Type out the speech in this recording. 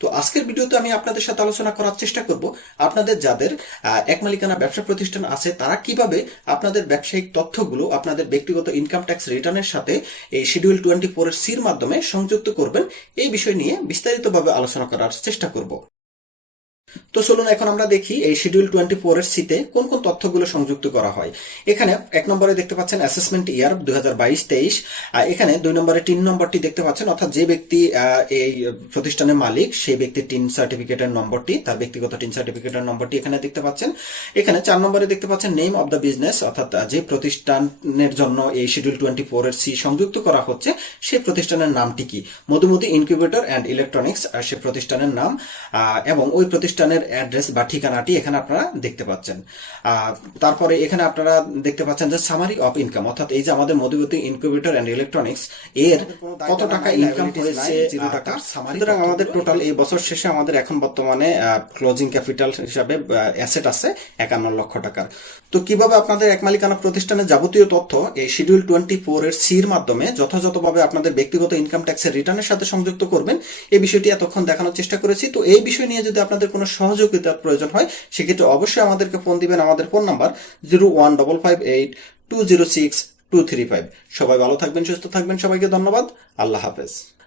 তো আজকের ভিডিওতে আমি আপনাদের সাথে আলোচনা করার চেষ্টা করব। আপনাদের যাদের এক মালিকানা ব্যবসা প্রতিষ্ঠান আছে, তারা কীভাবে আপনাদের ব্যবসায়িক তথ্যগুলো, আপনাদের ব্যক্তিগত ইনকাম ট্যাক্স রিটার্নের সাথে এই শিডিউল টোয়েন্টি ফোর এর সির মাধ্যমে সংযুক্ত করবেন, এই বিষয় নিয়ে বিস্তারিতভাবে আলোচনা করার চেষ্টা করব। তো চলুন এখন আমরা দেখি এই শিডিউল টোয়েন্টি ফোর এর সিতে কোন কোন তথ্যগুলো সংযুক্ত করা হয়। এখানে এক নম্বরে দেখতে পাচ্ছেন অ্যাসেসমেন্ট ইয়ার দুই হাজার বাইশ তেইশ এখানে দুই নম্বরে তিন নম্বরটি দেখতে পাচ্ছেন, অর্থাৎ যে ব্যক্তি এই প্রতিষ্ঠানের মালিক, সেই ব্যক্তির টিন সার্টিফিকেটের নম্বরটি, তার ব্যক্তিগত টিন সার্টিফিকেটের নম্বরটি এখানে দেখতে পাচ্ছেন। এখানে চার নম্বরে দেখতে পাচ্ছেন নেম অব দ্য বিজনেস অর্থাৎ যে প্রতিষ্ঠানের জন্য এই শিডিউল টোয়েন্টি ফোর এর সি সংযুক্ত করা হচ্ছে সেই প্রতিষ্ঠানের নামটি কি? মধুমতি ইনকিউবেটর অ্যান্ড ইলেকট্রনিক্স সে প্রতিষ্ঠানের নাম এবং ওই প্রতিষ্ঠানের অ্যাড্রেস বা ঠিকানাটি এখানে আপনারা দেখতে পাচ্ছেন। তারপরে এখানে আপনারা দেখতে পাচ্ছেন যে সামারি অফ ইনকাম অর্থাৎ এই যে আমাদের মধুমতি ইনকিউবেটর অ্যান্ড ইলেকট্রনিক্স এর কত টাকা ইনকাম হয়েছে জিরো টাকা। সুতরাং আমাদের টোটাল এই বছর শেষে আমাদের এখন বর্তমানে ক্লোজিং ক্যাপিটাল হিসাবে অ্যাসেট আছে একান্ন লক্ষ টাকার। তো কীভাবে আপনাদের এক মালিকানা প্রতিষ্ঠানের যাবতীয় তথ্য এই শিডিউল টোয়েন্টি ফোর এর সির মাধ্যমে যথাযথভাবে আপনাদের ব্যক্তিগত ইনকাম ট্যাক্সের রিটার্নের সাথে সংযুক্ত করবেন এই বিষয়টি এতক্ষণ দেখানোর চেষ্টা করেছি। তো এই বিষয় নিয়ে যদি আপনাদের কোনো সহযোগিতার প্রয়োজন হয়, সেক্ষেত্রে অবশ্যই আমাদেরকে ফোন দিবেন। আমাদের phone number zero one double five eight two zero six two three five সবাই ভালো থাকবেন, সুস্থ থাকবেন, সবাইকে ধন্যবাদ। আল্লাহ হাফেজ।